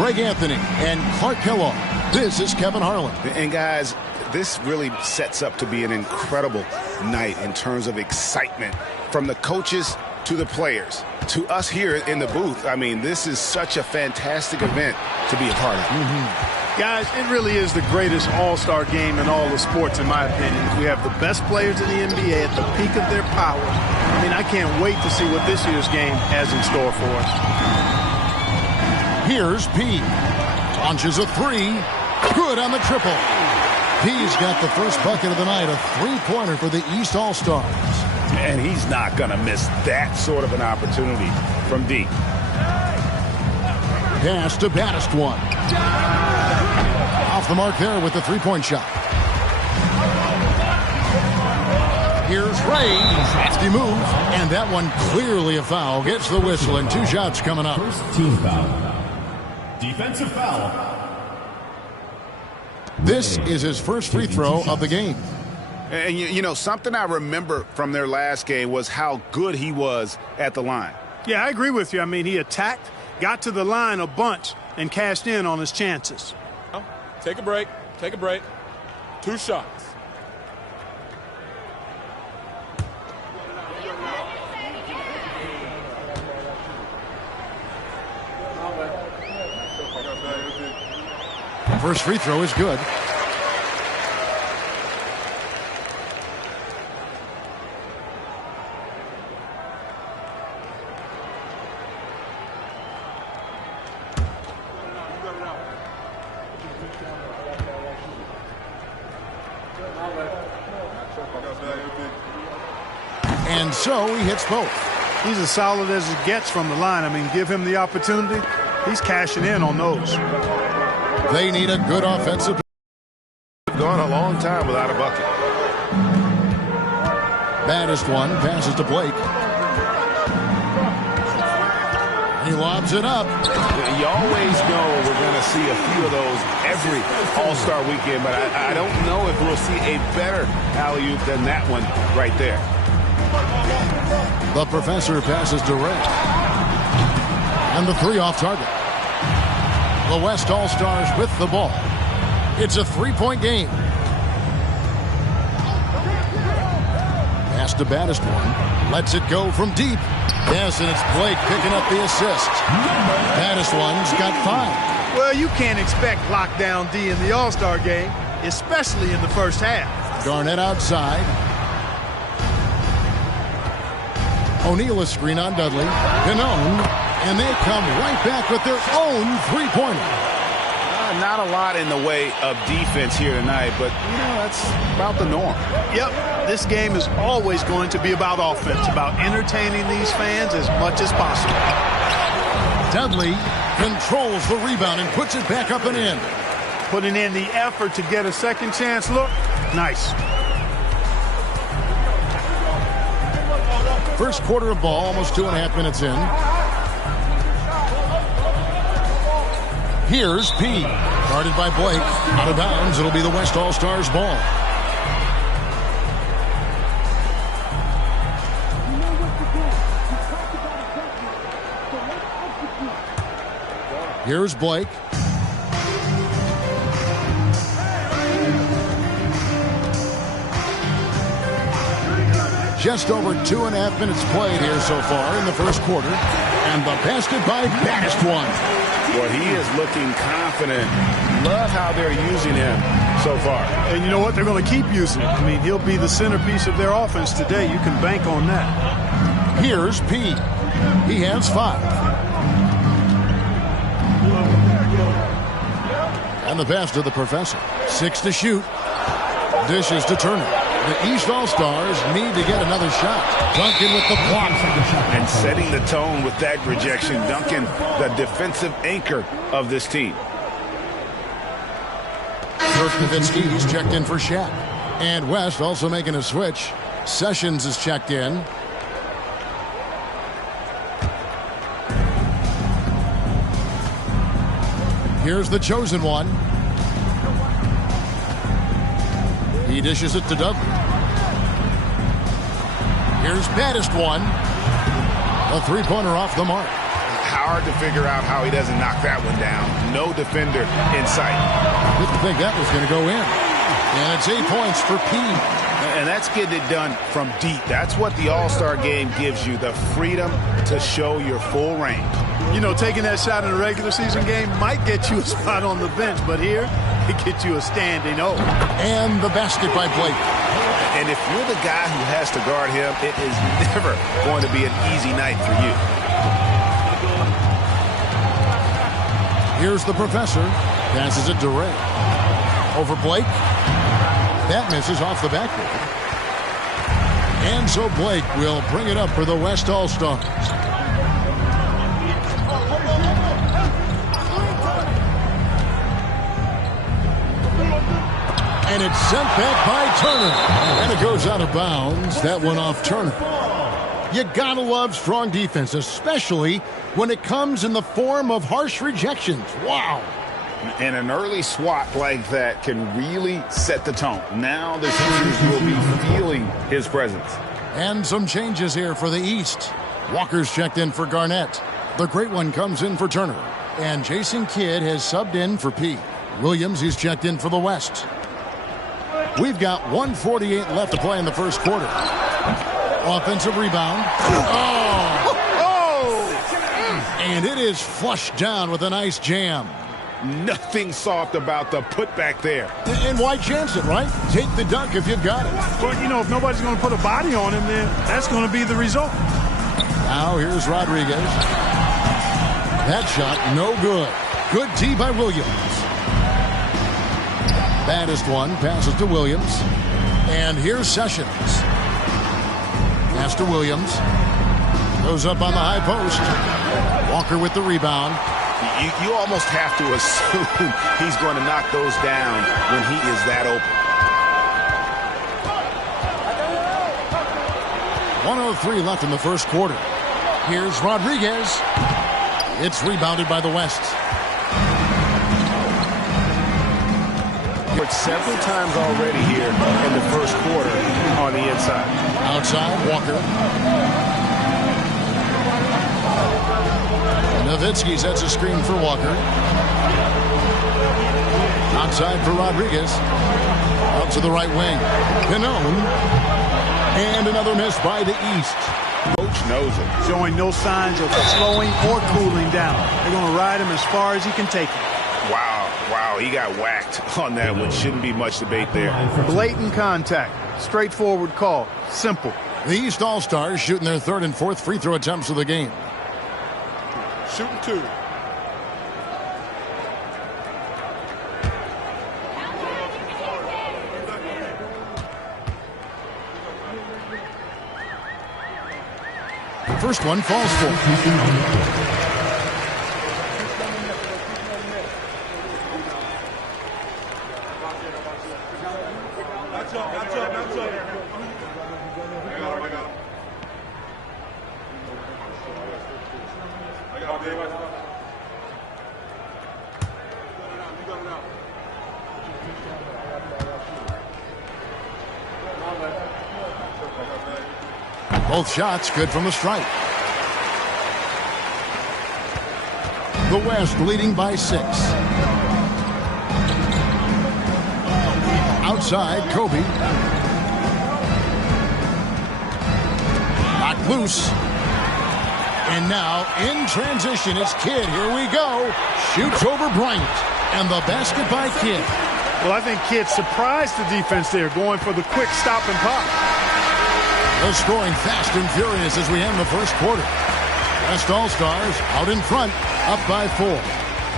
Greg Anthony, and Clark Kellogg. This is Kevin Harlan. And guys, this really sets up to be an incredible night in terms of excitement from the coaches to the players to us here in the booth. I mean, this is such a fantastic event to be a part of. Guys, it really is the greatest all-star game in all the sports, in my opinion. We have the best players in the NBA at the peak of their powers. I mean, I can't wait to see what this year's game has in store for us. Here's P. Launches a three. Good on the triple. P's got the first bucket of the night, a three-pointer for the East All-Stars. And he's not going to miss that sort of an opportunity from deep. Pass to Battistwan. Off the mark there with the three-point shot. Here's Ray. Nasty move. And that one clearly a foul. Gets the whistle and 2 shots coming up. First team foul. Defensive foul. This is his first free throw of the game. And, you know, something I remember from their last game was how good he was at the line. Yeah, I agree with you. I mean, he attacked, got to the line a bunch, and cashed in on his chances. Take a break. Take a break. 2 shots. First free throw is good. And so he hits both. He's as solid as it gets from the line. I mean, give him the opportunity. He's cashing in on those. They need a good offensive. Gone a long time without a bucket. Battistwan passes to Blake. He lobs it up. You always know we're going to see a few of those every All-Star weekend, but I don't know if we'll see a better alley-oop than that one right there. The professor passes to Ray. And the 3 off target. The West All-Stars with the ball. It's a 3-point game. Pass to Battistwan. Lets it go from deep. Yes, and it's Blake picking up the assist. Battistwan's got 5. Well, you can't expect lockdown D in the All-Star game, especially in the first half. Garnett outside. O'Neal a screen on Dudley. Canone. And they come right back with their own three-pointer. Not a lot in the way of defense here tonight, but, you know, that's about the norm. Yep, this game is always going to be about offense, about entertaining these fans as much as possible. Dudley controls the rebound and puts it back up and in. Putting in the effort to get a second chance look. Nice. First quarter of ball, almost 2.5 minutes in. Here's P. Guarded by Blake. Out of bounds. It'll be the West All-Stars ball. Here's Blake. Just over 2.5 minutes played here so far in the first quarter. And the basket by Battistwan. Well, he is looking confident. Love how they're using him so far. And you know what? They're going to keep using him. I mean, he'll be the centerpiece of their offense today. You can bank on that. Here's P. He has 5. And the pass to the professor. 6 to shoot. Dishes to Turner. The East All-Stars need to get another shot. Duncan with the block. And setting the tone with that rejection. Duncan, the defensive anchor of this team. Dirk Nowitzki, he's checked in for Shaq. And West also making a switch. Sessions is checked in. Here's the chosen one. He dishes it to Dudley. Here's Battistwan. A three-pointer off the mark. hard to figure out how he doesn't knock that one down. No defender in sight. Didn't think that was going to go in. And it's 8 points for P. And that's getting it done from deep. That's what the All-Star game gives you, the freedom to show your full range. You know, taking that shot in a regular season game might get you a spot on the bench, but here, it gets you a standing O. And the basket by Blake. And if you're the guy who has to guard him, it is never going to be an easy night for you. Here's the professor. Passes it to Ray. Over Blake. That misses off the backboard. And so Blake will bring it up for the West All-Stars. And it's sent back by Turner. And it goes out of bounds. That one off Turner. You gotta love strong defense, especially when it comes in the form of harsh rejections. Wow. And an early swat like that can really set the tone. Now the shooters will be feeling his presence. And some changes here for the East. Walker's checked in for Garnett. The great one comes in for Turner. And Jason Kidd has subbed in for P. Williams, he's checked in for the West. We've got 1:48 left to play in the first quarter. Offensive rebound. And it is flushed down with a nice jam. Nothing soft about the putback there. And why chance it, right? Take the dunk if you've got it. Well, you know, if nobody's going to put a body on him, then that's going to be the result. Now here's Rodriguez. That shot, no good. Good D by Williams. Baddest one, passes to Williams. And here's Sessions. Pass to Williams. Goes up on the high post. Walker with the rebound. You almost have to assume he's going to knock those down when he is that open. 1:03 left in the first quarter. Here's Rodriguez. It's rebounded by the West. Several times already here in the first quarter on the inside. Outside, Walker. Nowitzki sets a screen for Walker. Outside for Rodriguez. Out to the right wing. Pinone. And another miss by the East. Coach knows it. Showing no signs of slowing or cooling down. They're going to ride him as far as he can take him. Wow, he got whacked on that one. Shouldn't be much debate there. Blatant contact. Straightforward call. Simple. The East All-Stars shooting their third and fourth free throw attempts of the game. Shooting two. First one falls for. Both shots good from the stripe. The West leading by 6. Outside, Kobe. Knocked loose. And now in transition is Kidd. Here we go. Shoots over Bryant. And the basket by Kidd. Well, I think Kidd surprised the defense there, going for the quick stop and pop. They're scoring fast and furious as we end the first quarter. West All-Stars out in front, up by 4.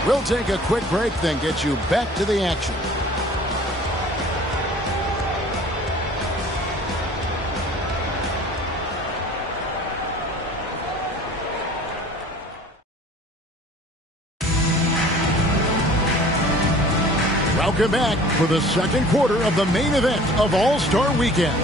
We'll take a quick break, then get you back to the action. Welcome back for the second quarter of the main event of All-Star Weekend.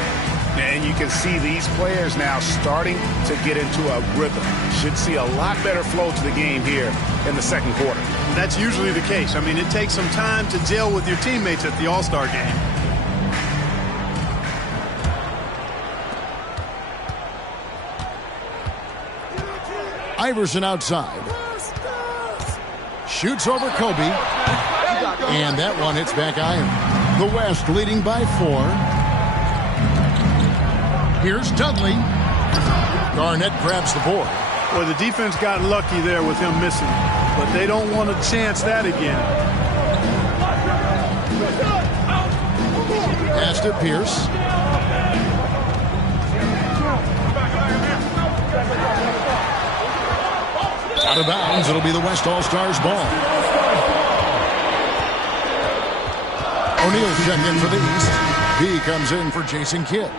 And you can see these players now starting to get into a rhythm. Should see a lot better flow to the game here in the second quarter. That's usually the case. I mean, it takes some time to gel with your teammates at the All-Star game. Iverson outside. shoots over Kobe. And that one hits back iron. The West leading by 4. Here's Dudley. Garnett grabs the board. Well, the defense got lucky there with him missing, but they don't want to chance that again. Pass to Pierce. Out of bounds. It'll be the West All-Stars ball. O'Neal checked in for the East. He comes in for Jason Kidd.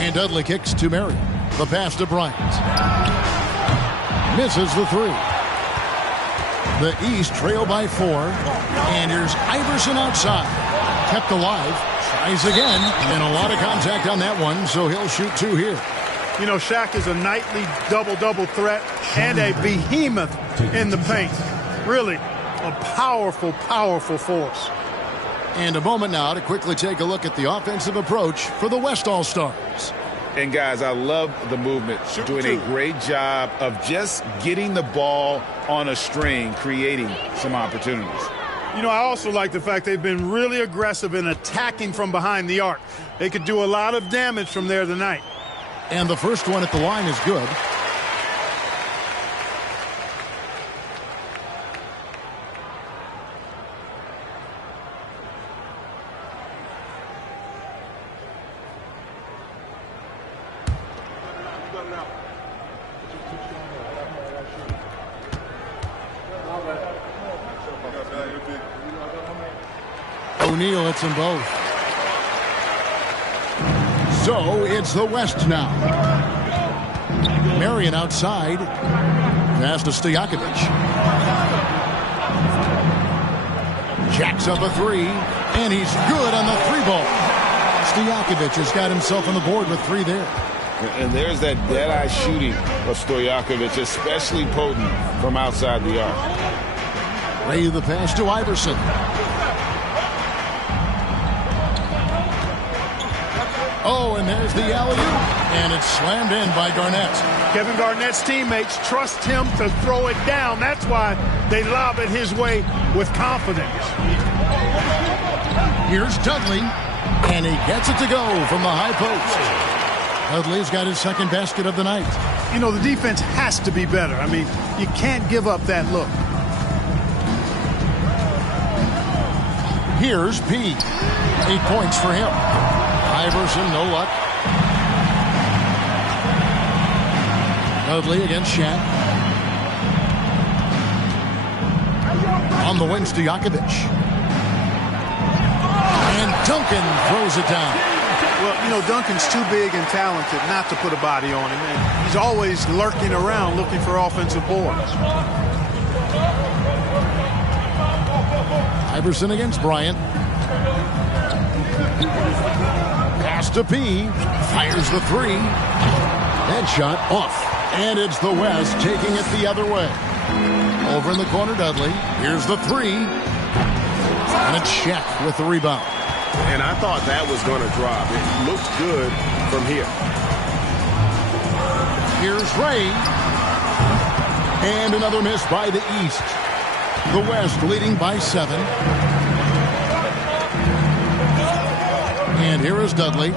And Dudley kicks to Marion. The pass to Bryant. Misses the 3. The East trail by 4. And here's Iverson outside. Kept alive. Tries again. And a lot of contact on that one, so he'll shoot 2 here. You know, Shaq is a nightly double-double threat and a behemoth in the paint. Really a powerful, powerful force. And a moment now to quickly take a look at the offensive approach for the West All-Stars. And, guys, I love the movement. Doing a great job of just getting the ball on a string, creating some opportunities. You know, I also like the fact they've been really aggressive in attacking from behind the arc. They could do a lot of damage from there tonight. And the first one at the line is good. O'Neal hits them both. So it's the West now. Marion outside. Pass to Stojakovic. Jacks up a 3. And he's good on the 3-ball. Stojakovic has got himself on the board with 3 there. And there's that dead-eye shooting of Stojakovic, especially potent from outside the arc. Ray the pass to Iverson. Oh, and there's the alley-oop. And it's slammed in by Garnett. Kevin Garnett's teammates trust him to throw it down. That's why they lob it his way with confidence. Here's Dudley. And he gets it to go from the high post. Dudley's got his second basket of the night. You know, the defense has to be better. I mean, you can't give up that look. Here's P. 8 points for him. Iverson, no luck. Dudley against Shaq. On the wing, Stojakovic. And Duncan throws it down. Well, you know, Duncan's too big and talented not to put a body on him. And he's always lurking around looking for offensive boards. Iverson against Bryant. Pass to P. Fires the 3. Headshot off. And it's the West taking it the other way. Over in the corner, Dudley. Here's the 3. And it's Shaq with the rebound. And I thought that was going to drop. It looked good from here. Here's Ray. And another miss by the East. The West leading by 7. And here is Dudley.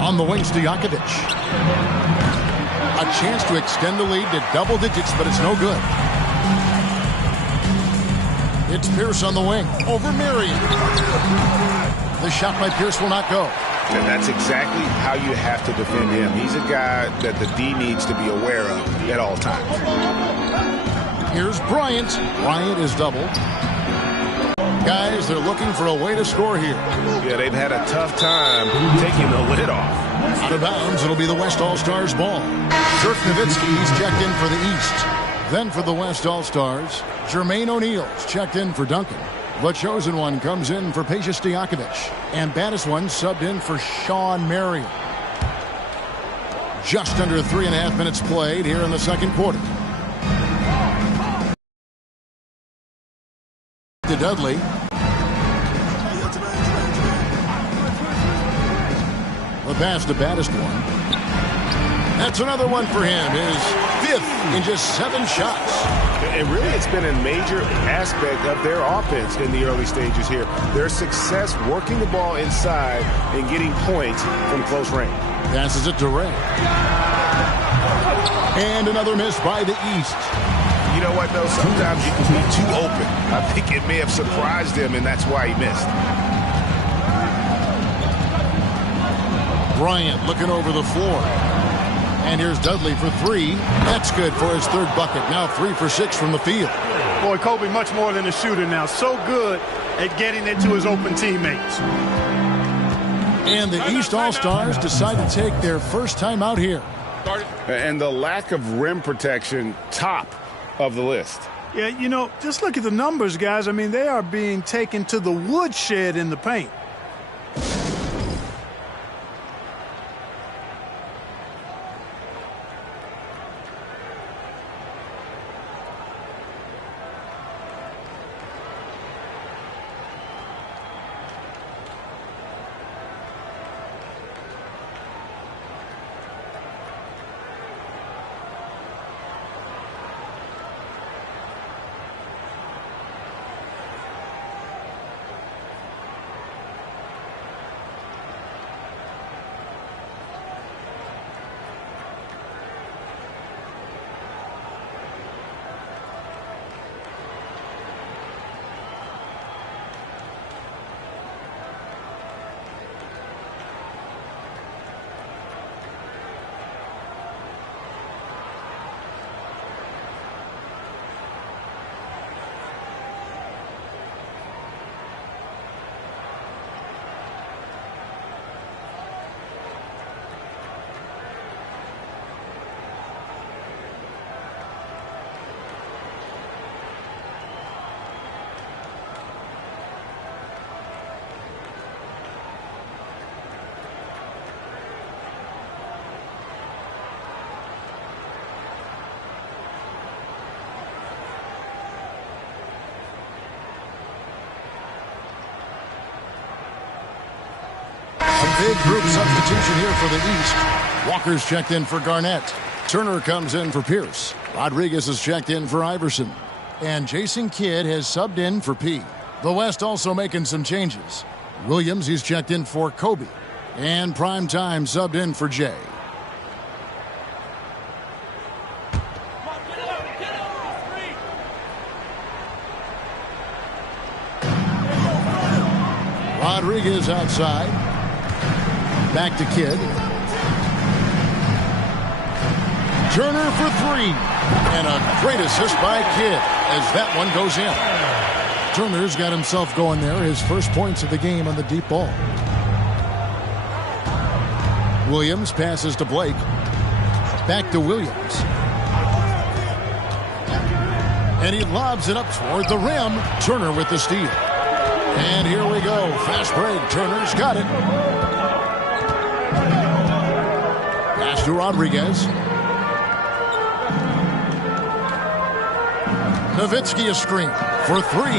On the wing, Stojakovic. A chance to extend the lead to double digits, but it's no good. It's Pierce on the wing. Over Marion. The shot by Pierce will not go. And that's exactly how you have to defend him. He's a guy that the D needs to be aware of at all times. Here's Bryant. Bryant is doubled. Guys, they're looking for a way to score here. Yeah, they've had a tough time taking the lid off. Out of bounds, it'll be the West All-Stars ball. Dirk Nowitzki's checked in for the East. Then for the West All-Stars, Jermaine O'Neal's checked in for Duncan. The chosen one comes in for Peja Stojakovic. And baddest one subbed in for Sean Marion. Just under 3.5 minutes played here in the second quarter. To Dudley. pass to Battistone. That's another one for him. His 5th in just 7 shots. And really, it's been a major aspect of their offense in the early stages here. Their success working the ball inside and getting points from close range. Passes it to Ray. And another miss by the East. You know what, though? Sometimes you can be too open. I think it may have surprised him, and that's why he missed. Bryant looking over the floor. And here's Dudley for 3. That's good for his 3rd bucket. Now 3 for 6 from the field. Boy, Kobe much more than a shooter now. So good at getting it to his open teammates. And the East All-Stars decide to take their first time out here. And the lack of rim protection, top of the list. Yeah, you know, just look at the numbers, guys. I mean, they are being taken to the woodshed in the paint. Big group substitution here for the East. Walker's checked in for Garnett. Turner comes in for Pierce. Rodriguez is checked in for Iverson. And Jason Kidd has subbed in for P. The West also making some changes. Williams, he's checked in for Kobe. And Prime Time subbed in for Jay. Rodriguez outside. Back to Kidd. Turner for 3. And a great assist by Kidd as that one goes in. Turner's got himself going there. His first points of the game on the deep ball. Williams passes to Blake. Back to Williams. And he lobs it up toward the rim. Turner with the steal. And here we go. Fast break. Turner's got it. Pass to Rodriguez. Nowitzki a screen for 3.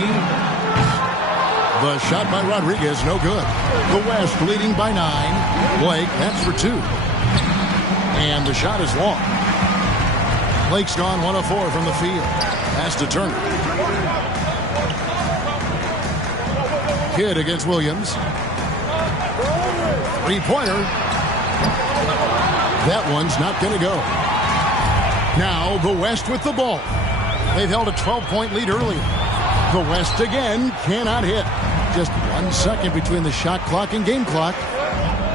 The shot by Rodriguez, no good. The West leading by 9. Blake, that's for 2. And the shot is long. Blake's gone 1 of 4 from the field. Pass to Turner. Kidd against Williams. 3-pointer. That one's not going to go. Now the West with the ball. They've held a 12-point lead earlier. The West again cannot hit. Just 1 second between the shot clock and game clock.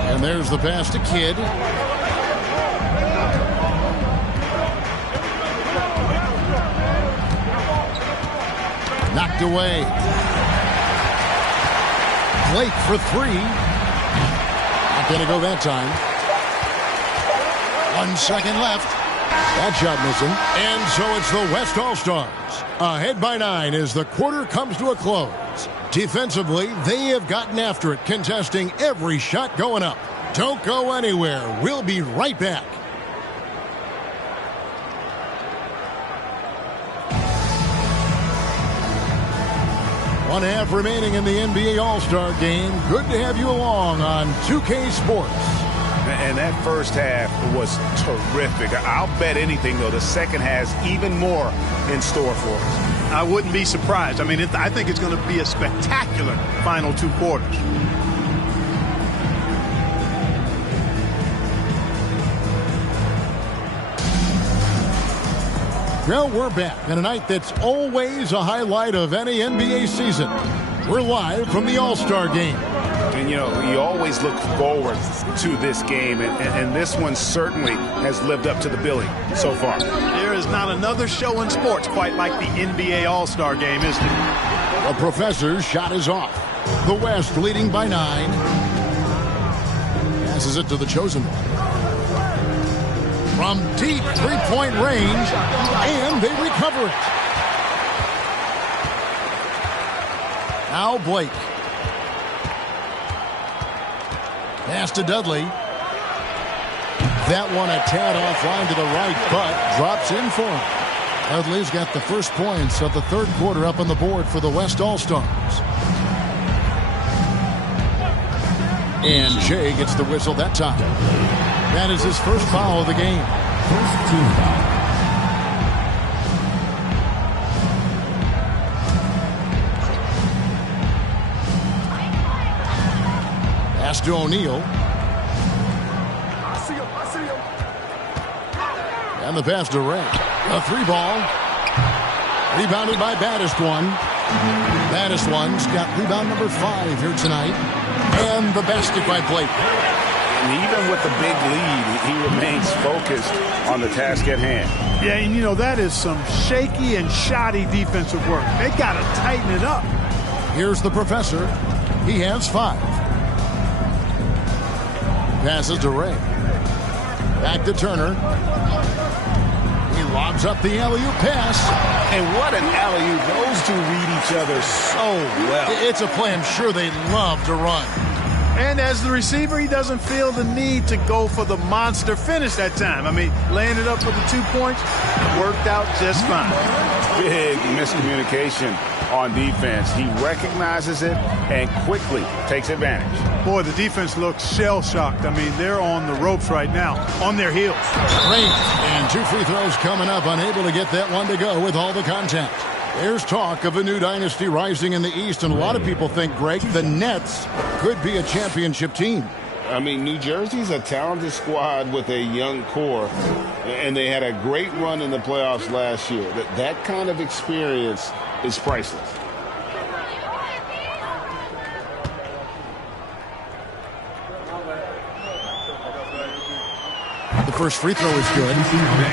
And there's the pass to Kidd. Knocked away. Blake for 3. Not going to go that time. 1 second left. That shot missing. And so it's the West All-Stars. Ahead by 9 as the quarter comes to a close. Defensively, they have gotten after it, contesting every shot going up. Don't go anywhere. We'll be right back. One half remaining in the NBA All-Star game. Good to have you along on 2K Sports. And that first half was terrific. I'll bet anything, though, the second has even more in store for us. I wouldn't be surprised. I mean, I think it's going to be a spectacular final 2 quarters. Well, we're back on a night that's always a highlight of any NBA season. We're live from the All-Star Game. And, you know, you always look forward to this game, and this one certainly has lived up to the billing so far. There is not another show in sports quite like the NBA All-Star Game, is there? The Professor's shot is off. The West leading by 9. Passes it to the chosen one. From deep three-point range, and they recover it. Now Blake. Pass to Dudley. That one a tad offline to the right, but drops in for him. Dudley's got the first points of the third quarter up on the board for the West All-Stars. And Shea gets the whistle that time. That is his first foul of the game. First team foul. Pass to O'Neal. And the pass to Ray. A 3-ball. Rebounded by Baddest One. Baddest One's got rebound number 5 here tonight. And the basket by Blake. And even with the big lead, he remains focused on the task at hand. Yeah, and you know, that is some shaky and shoddy defensive work. They got to tighten it up. Here's the Professor. He has 5. Passes to Ray. Back to Turner. He lobs up the alley-oop pass. And what an alley-oop. Those two read each other so well. It's a play I'm sure they love to run. And as the receiver, he doesn't feel the need to go for the monster finish that time. I mean, laying it up for the 2 points worked out just fine. Big miscommunication on defense. He recognizes it and quickly takes advantage. Boy, the defense looks shell-shocked. I mean, they're on the ropes right now, on their heels. Great. And 2 free throws coming up, unable to get that one to go with all the contact. There's talk of a new dynasty rising in the East, and a lot of people think, Greg, the Nets could be a championship team. I mean, New Jersey's a talented squad with a young core, and they had a great run in the playoffs last year. That kind of experience is priceless. The first free throw is good.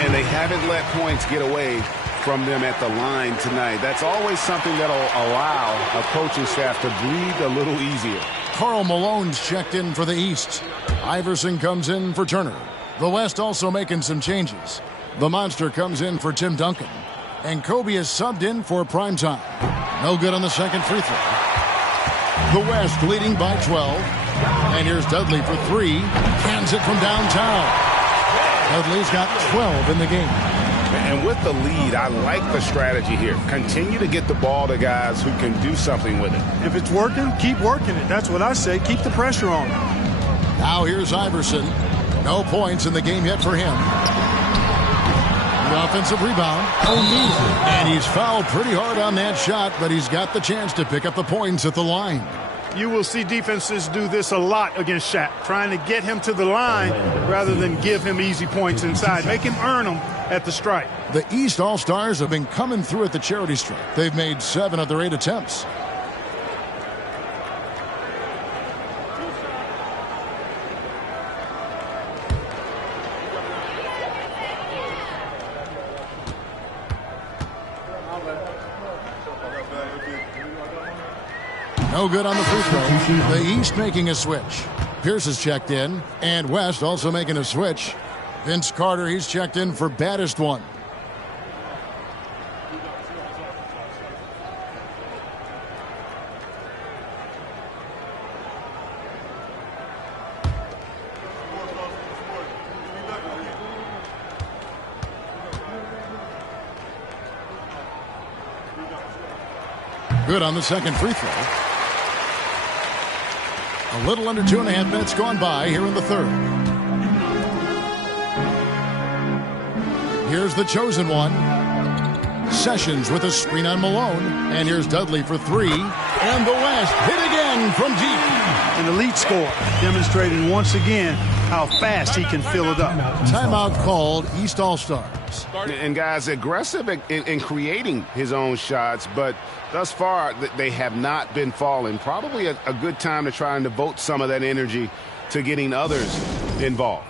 And they haven't let points get away from them at the line tonight. That's always something that'll allow a coaching staff to breathe a little easier. Karl Malone's checked in for the East. Iverson comes in for Turner. The West also making some changes. The Monster comes in for Tim Duncan. And Kobe is subbed in for Primetime. No good on the second free throw. The West leading by 12. And here's Dudley for 3. Cans it from downtown. Dudley's got 12 in the game. And with the lead, I like the strategy here. Continue to get the ball to guys who can do something with it. If it's working, keep working it. That's what I say. Keep the pressure on. Now here's Iverson. No points in the game yet for him. The offensive rebound. And he's fouled pretty hard on that shot, but he's got the chance to pick up the points at the line. You will see defenses do this a lot against Shaq, trying to get him to the line rather than give him easy points inside. Make him earn them at the stripe. The East All-Stars have been coming through at the charity stripe. They've made 7 of their 8 attempts. No good on the free throw. The East making a switch. Pierce is checked in, and West also making a switch. Vince Carter, he's checked in for Baddest One. Good on the second free throw. A little under 2.5 minutes gone by here in the third. Here's the chosen one. Sessions with a screen on Malone. And here's Dudley for three. And the West hit again from deep. An elite score, demonstrating once again how fast he can fill it up. Timeout called, East All-Stars. And guys, aggressive in creating his own shots, but thus far they have not been falling. Probably a good time to try and devote some of that energy to getting others involved.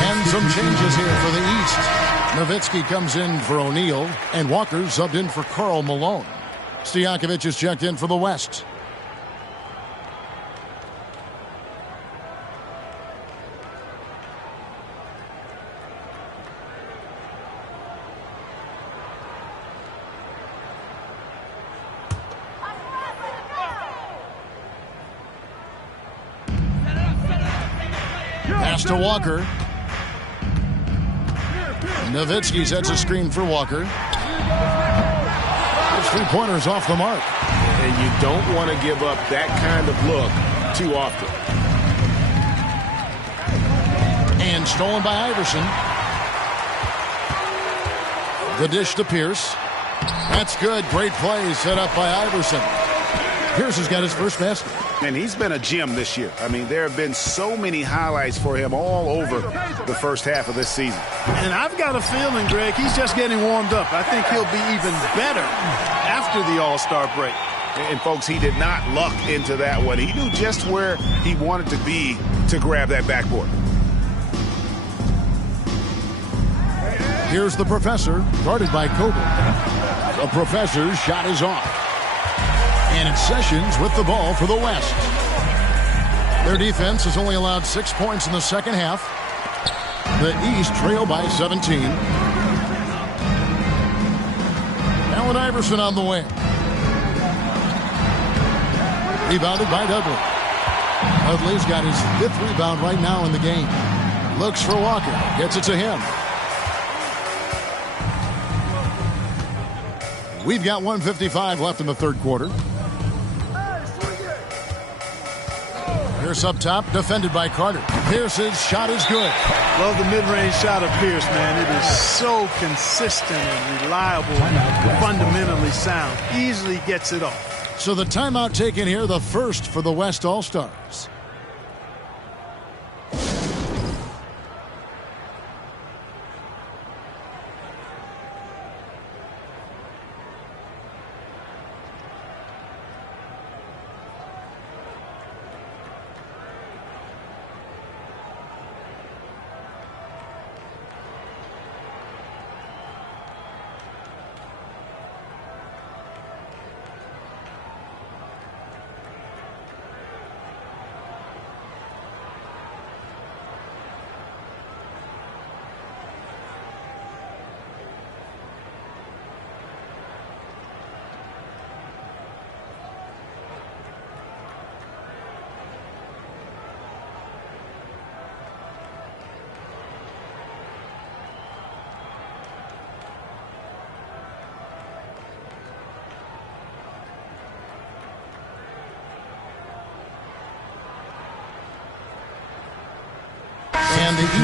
And some changes here for the East. Nowitzki comes in for O'Neal, and Walker subbed in for Karl Malone. Stojakovic is checked in for the West. Pass to Walker. Nowitzki sets a screen for Walker. Those three-pointers off the mark. And you don't want to give up that kind of look too often. And stolen by Iverson. The dish to Pierce. That's good. Great play set up by Iverson. Pierce has got his first basket. And he's been a gem this year. I mean, there have been so many highlights for him all over the first half of this season. And I've got a feeling, Greg, he's just getting warmed up. I think he'll be even better after the All-Star break. And, folks, he did not luck into that one. He knew just where he wanted to be to grab that backboard. Here's the Professor, guarded by Kobe. The Professor's shot is off. And it's Sessions with the ball for the West. Their defense has only allowed 6 points in the second half. The East trail by 17. Allen Iverson on the wing. Rebounded by Dudley. Dudley's got his 5th rebound right now in the game. Looks for Walker. Gets it to him. We've got 1:55 left in the third quarter. Pierce up top, defended by Carter. Pierce's shot is good. Love the mid-range shot of Pierce, man. It is so consistent and reliable and fundamentally sound. Easily gets it off. So the timeout taken here, the first for the West All-Stars.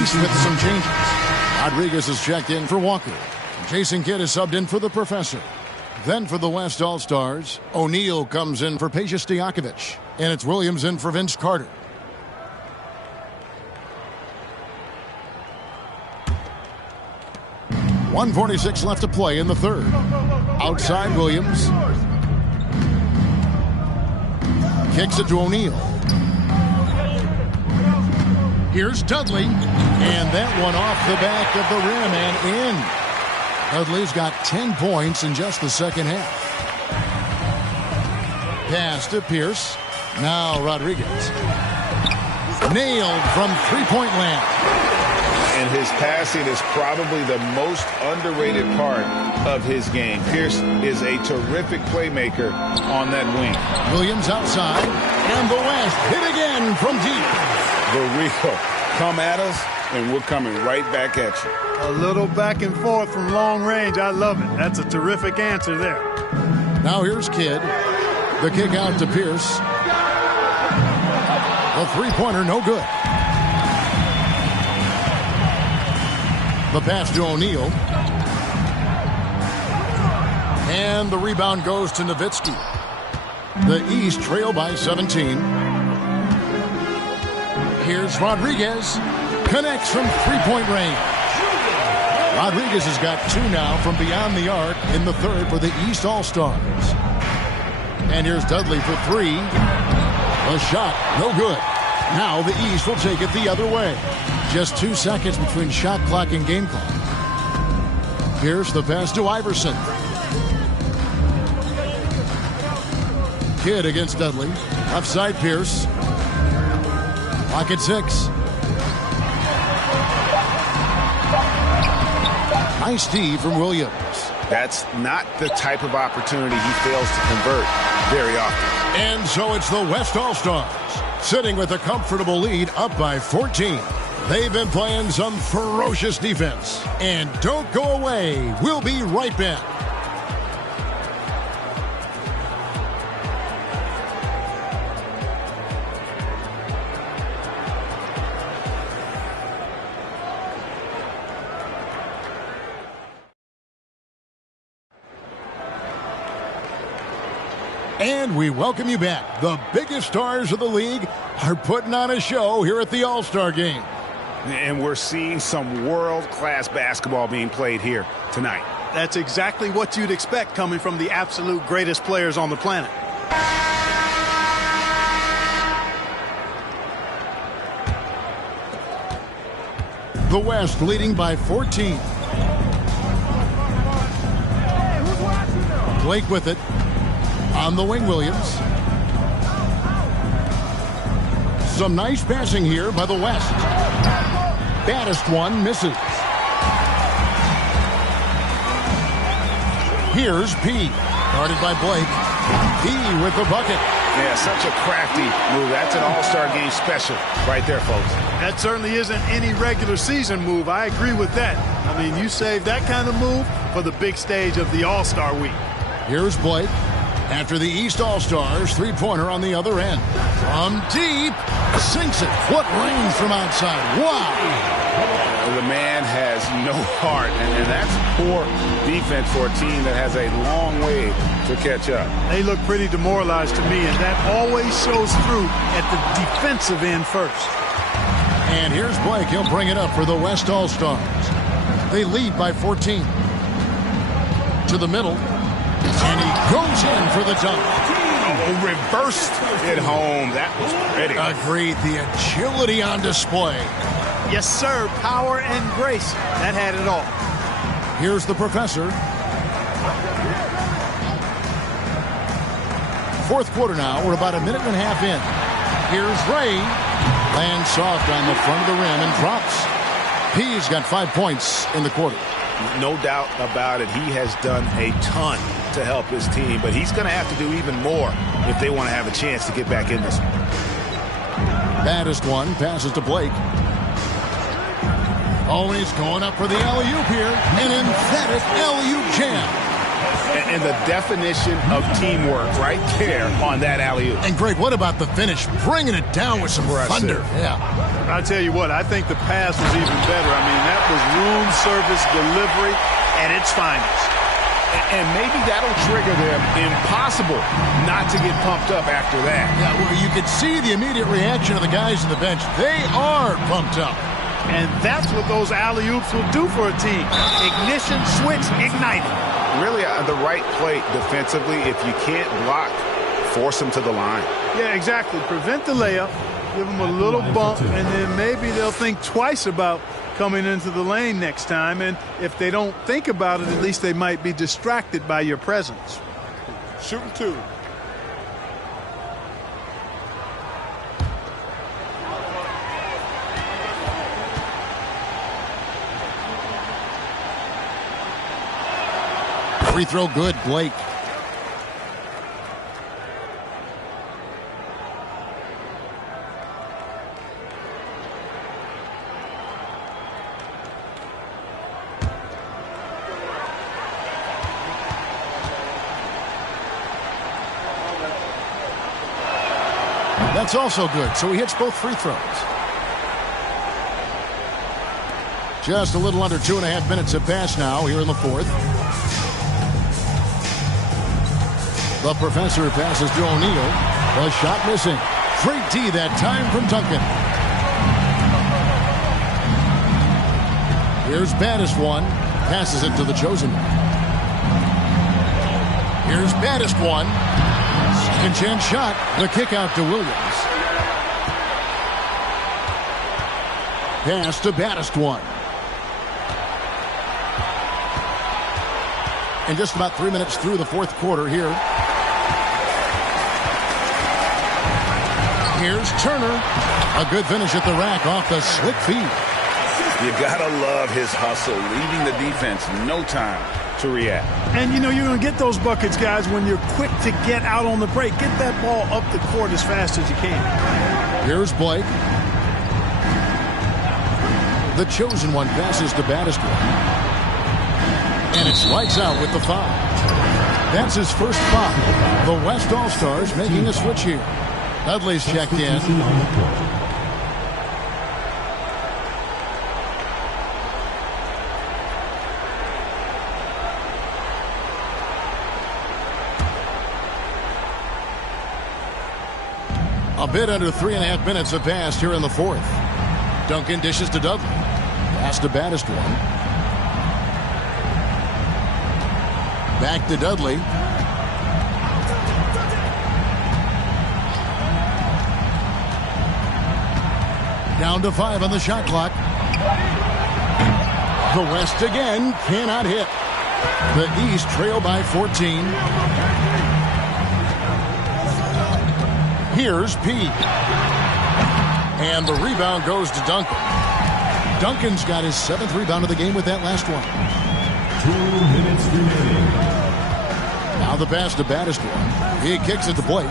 East with some changes. Rodriguez is checked in for Walker. Jason Kidd is subbed in for the Professor. Then for the West All-Stars, O'Neal comes in for Peja Stojakovic. And it's Williams in for Vince Carter. .146 left to play in the third. Outside Williams. Kicks it to O'Neal. Here's Dudley. And that one off the back of the rim and in. Dudley's got 10 points in just the second half. Pass to Pierce. Now Rodriguez. Nailed from three-point land. And his passing is probably the most underrated part of his game. Pierce is a terrific playmaker on that wing. Williams outside. And the West hit again from deep. Borrego, come at us, and we're coming right back at you. A little back and forth from long range. I love it. That's a terrific answer there. Now here's Kidd. The kick out to Pierce. The three-pointer, no good. The pass to O'Neal. And the rebound goes to Nowitzki. The East trail by 17. Here's Rodriguez. Connects from three-point range. Rodriguez has got two now from beyond the arc in the third for the East All-Stars. And here's Dudley for three. A shot, no good. Now the East will take it the other way. Just 2 seconds between shot clock and game clock. Here's the pass to Iverson. Kidd against Dudley. Offside Pierce. Clock at 6. Nice D from Williams. That's not the type of opportunity he fails to convert very often. And so it's the West All-Stars sitting with a comfortable lead up by 14. They've been playing some ferocious defense. And don't go away. We'll be right back. And we welcome you back. The biggest stars of the league are putting on a show here at the All-Star Game. And we're seeing some world-class basketball being played here tonight. That's exactly what you'd expect coming from the absolute greatest players on the planet. The West leading by 14. Blake with it. On the wing, Williams. Some nice passing here by the West. Baddest one misses. Here's P. Guarded by Blake. P with the bucket. Yeah, such a crafty move. That's an All-Star Game special right there, folks. That certainly isn't any regular season move. I agree with that. I mean, you save that kind of move for the big stage of the All-Star Week. Here's Blake. After the East All-Stars, three-pointer on the other end. From deep, sinks it. What range from outside. Wow. The man has no heart, and that's poor defense for a team that has a long way to catch up. They look pretty demoralized to me, and that always shows through at the defensive end first. And here's Blake. He'll bring it up for the West All-Stars. They lead by 14. To the middle. And he goes in for the dunk. Oh, reversed it home. That was pretty. Agreed. The agility on display. Yes, sir. Power and grace. That had it all. Here's the Professor. Fourth quarter now. We're about a minute and a half in. Here's Ray. Lands soft on the front of the rim and drops. He's got 5 points in the quarter. No doubt about it. He has done a ton to help his team, but he's going to have to do even more if they want to have a chance to get back in this one. Baddest one passes to Blake. Oh, and he's going up for the alley-oop here. An emphatic alley-oop jam. And the definition of teamwork right there on that alley-oop. And Greg, what about the finish? Bringing it down with some thunder. Yeah. I tell you what, I think the pass was even better. I mean, that was room service delivery at its finest. And maybe that'll trigger them. Impossible not to get pumped up after that. Yeah, well, you could see the immediate reaction of the guys on the bench. They are pumped up. And that's what those alley-oops will do for a team. Ignition, switch, igniting. Really, the right play defensively. If you can't block, force them to the line. Yeah, exactly. Prevent the layup, give them a little bump, and then maybe they'll think twice about coming into the lane next time. And if they don't think about it, at least they might be distracted by your presence. Shooting 2. Free throw good, Blake. That's also good, so he hits both free throws. Just a little under 2.5 minutes have passed now here in the fourth. The professor passes to O'Neal. The shot missing. Great D that time from Duncan. Here's baddest one. Passes it to the chosen one. Here's baddest one. Second chance shot. The kick out to Williams. Pass to baddest one. And just about 3 minutes through the fourth quarter here. Here's Turner. A good finish at the rack off the slick feed. You gotta love his hustle, leaving the defense no time to react. And, you know, you're going to get those buckets, guys, when you're quick to get out on the break. Get that ball up the court as fast as you can. Here's Blake. The chosen one passes to baddest one. And it's lights out with the foul. That's his first foul. The West All-Stars making a switch here. Dudley's checked in. A bit under 3.5 minutes have passed here in the fourth. Duncan dishes to Dudley. Pass to baddest one. Back to Dudley. Down to 5 on the shot clock. The West again cannot hit. The East trail by 14. Here's P. And the rebound goes to Duncan. Duncan's got his 7th rebound of the game with that last one. 2 minutes remaining. Now the pass to baddest one. He kicks it to Blake.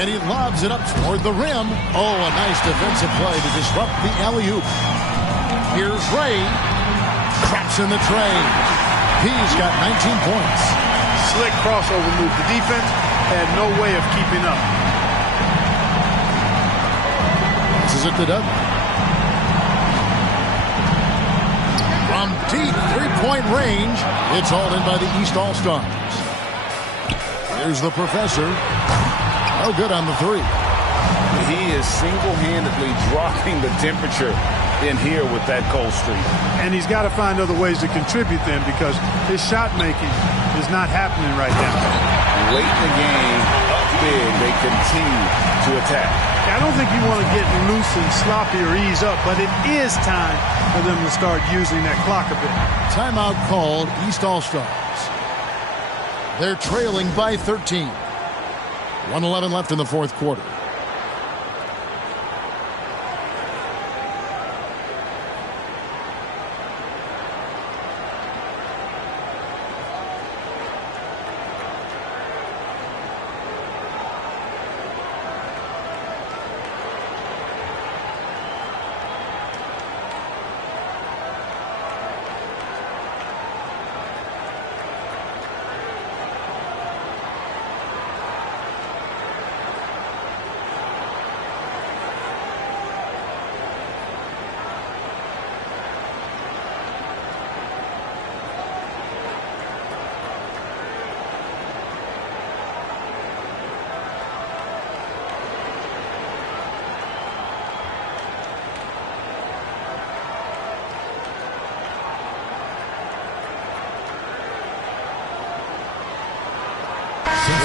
And he lobs it up toward the rim. Oh, a nice defensive play to disrupt the alley-oop. Here's Ray. Traps in the tray. He's got 19 points. Slick crossover move. The defense had no way of keeping up. This is it to Dudley. From deep three-point range, it's hauled in by the East All-Stars. Here's the professor. No good on the three. He is single-handedly dropping the temperature in here with that cold streak. And he's got to find other ways to contribute then, because his shot making is not happening right now. Late in the game, up big, they continue to attack. I don't think you want to get loose and sloppy or ease up, but it is time for them to start using that clock a bit. Timeout called, East All-Stars. They're trailing by 13. 1:11 left in the fourth quarter.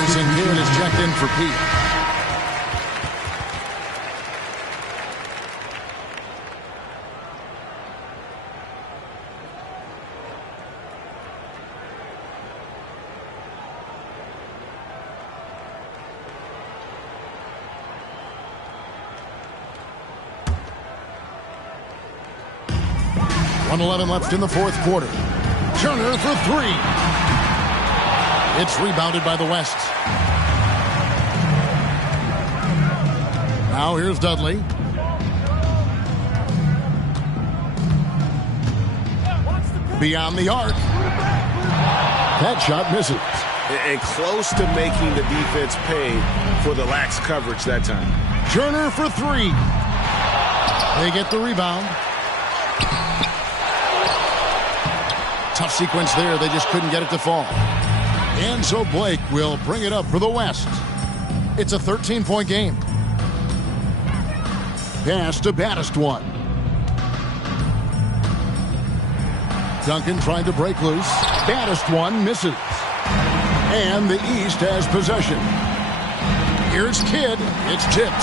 Jason Kidd is checked in for Pete. .11 left in the fourth quarter. Turner for three. It's rebounded by the West. Now here's Dudley. Beyond the arc. That shot misses. And close to making the defense pay for the lax coverage that time. Turner for three. They get the rebound. Tough sequence there. They just couldn't get it to fall. And so Blake will bring it up for the West. It's a 13-point game. Pass to Battistwan. Duncan trying to break loose. Battistwan misses. And the East has possession. Here's Kidd. It's tipped.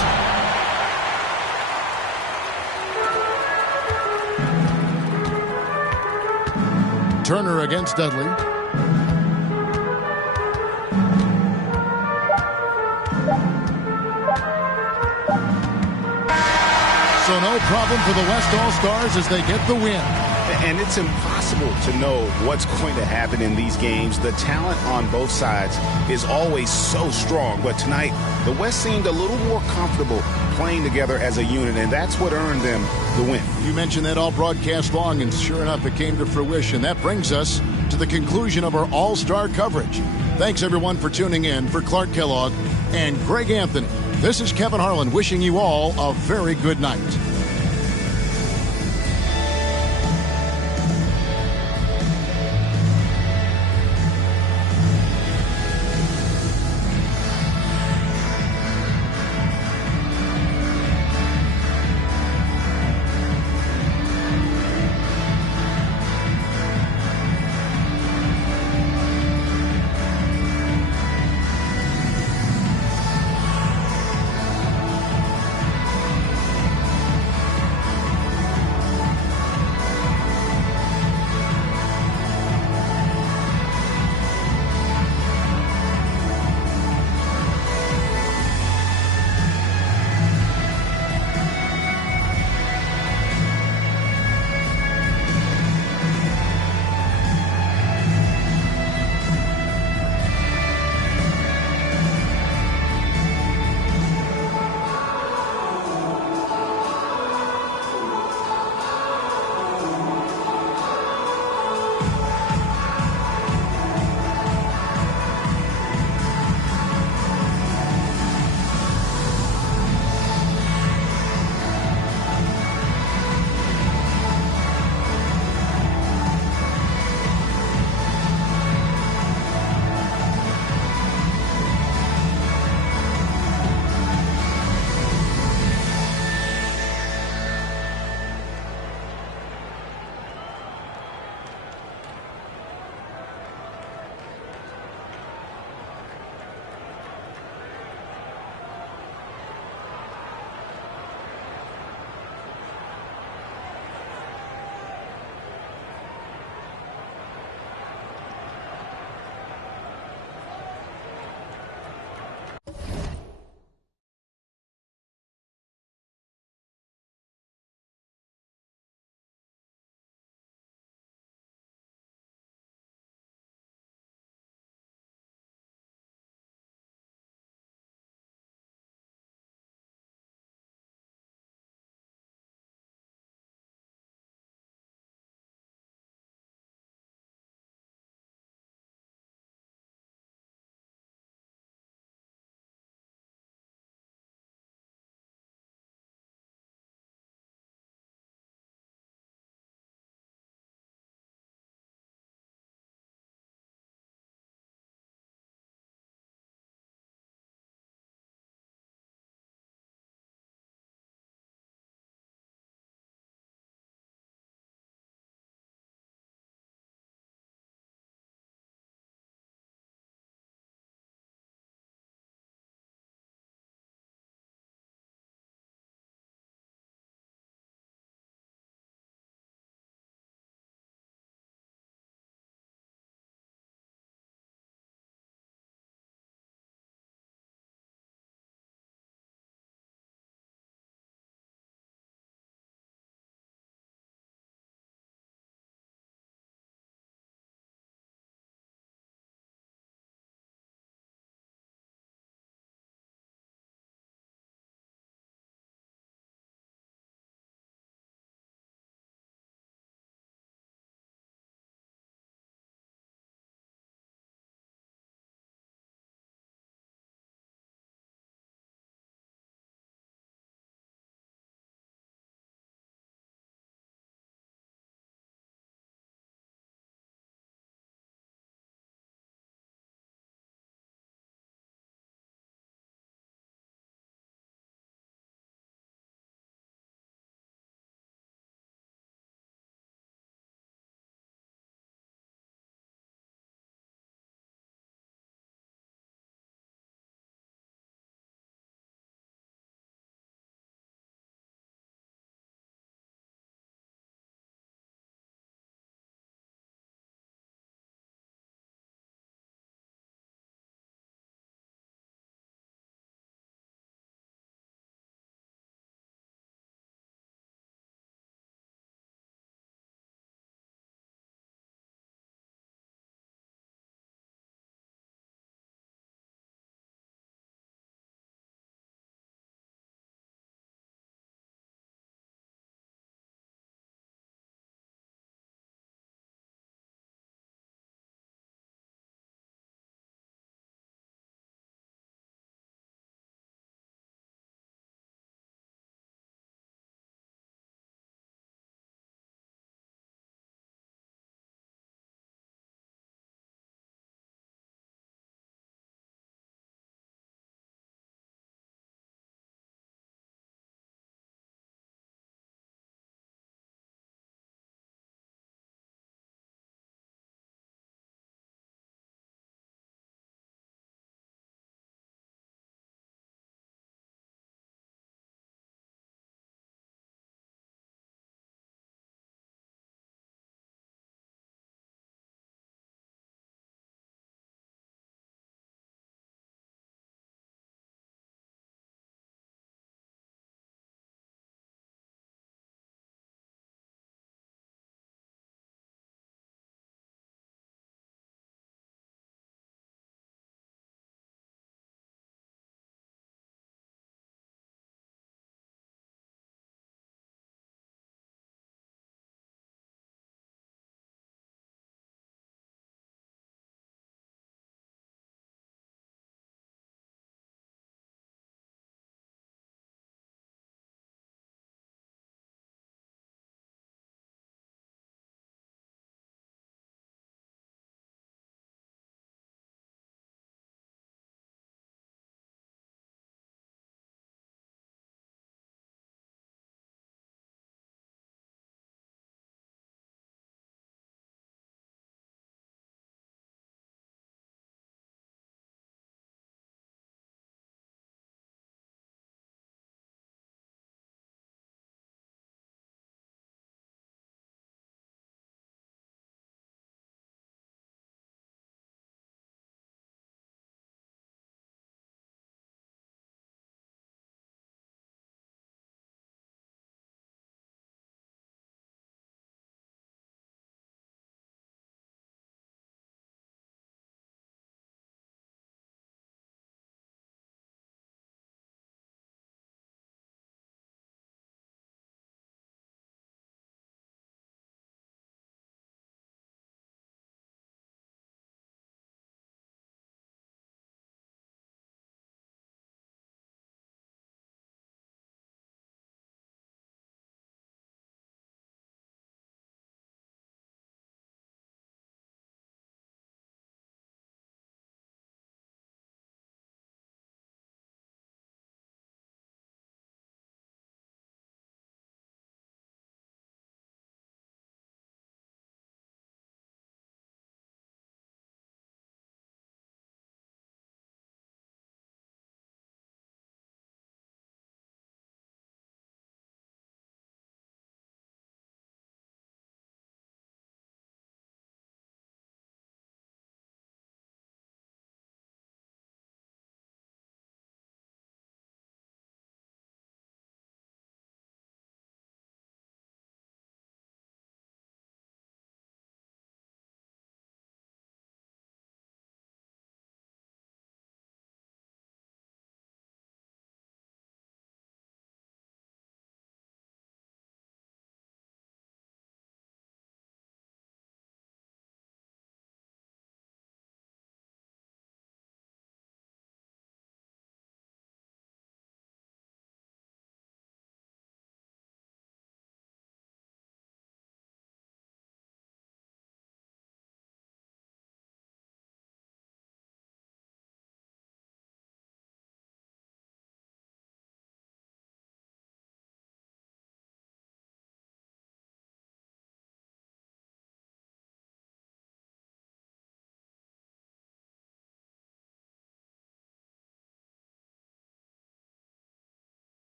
Turner against Dudley. So no problem for the West All-Stars as they get the win. And it's impossible to know what's going to happen in these games. The talent on both sides is always so strong. But tonight, the West seemed a little more comfortable playing together as a unit, and that's what earned them the win. You mentioned that all broadcast long, and sure enough, it came to fruition. That brings us to the conclusion of our All-Star coverage. Thanks, everyone, for tuning in. For Clark Kellogg and Greg Anthony, this is Kevin Harlan wishing you all a very good night.